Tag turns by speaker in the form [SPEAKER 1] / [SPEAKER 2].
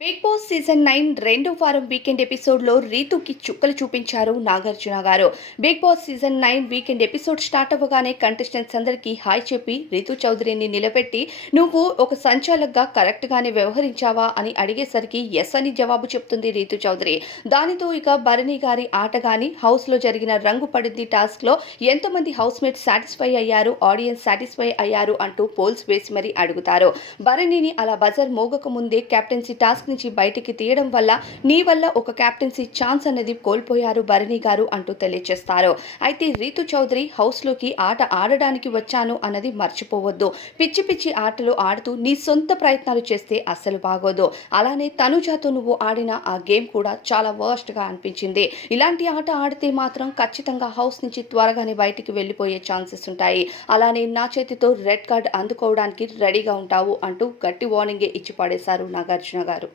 [SPEAKER 1] Big boss season nine రెండో వారం weekend ఎపిసోడ్లో రీతుకి చుక్కలు చూపించారు నాగార్జున గారు. Big boss season nine weekend episode start అవ్వగానే కంటెస్టెంట్స్ అందరికీ హాయ్ చెప్పి రీతు చౌదరిని నిలబెట్టి నువ్వు ఒక సంచాలకుగా కరెక్ట్గానే వ్యవహరించావా? అని అడిగేసరికి ఎస్ అని జవాబు చెప్తుంది రీతు చౌదరి. దానితో ఇక భరణి గారి ఆట కానీ హౌస్లో జరిగిన రంగు పడింది టాస్క్లో ఎంతమంది హౌస్ మేట్స్ సాటిస్ఫై అయ్యారు ఆడియన్స్ సాటిస్ఫై అయ్యారు అంటూ పోల్స్ వేసి మరీ అడుగుతారు. భరణిని అలా బజర్ మోగక ముందే కెప్టెన్సీ టాస్క్ నుంచి బయటికి తీయడం వల్ల నీ వల్ల ఒక కెప్టెన్సీ ఛాన్స్ అనేది కోల్పోయారు భరణి గారు అంటూ తెలియజేస్తారు. అయితే రీతు చౌదరి హౌస్లోకి ఆట ఆడడానికి వచ్చాను అన్నది మర్చిపోవద్దు. పిచ్చి పిచ్చి ఆటలు ఆడుతూ నీ సొంత ప్రయత్నాలు చేస్తే అస్సలు బాగోదు. అలానే తనుజాతో నువ్వు ఆడిన ఆ గేమ్ కూడా చాలా వర్స్ట్గా అనిపించింది. ఇలాంటి ఆట ఆడితే మాత్రం ఖచ్చితంగా హౌస్ నుంచి త్వరగానే బయటికి వెళ్ళిపోయే ఛాన్సెస్ ఉంటాయి. అలానే నా చేతితో రెడ్ కార్డ్ అందుకోవడానికి రెడీగా ఉంటావు అంటూ గట్టి వార్నింగే ఇచ్చి పడేశారు నాగార్జున గారు.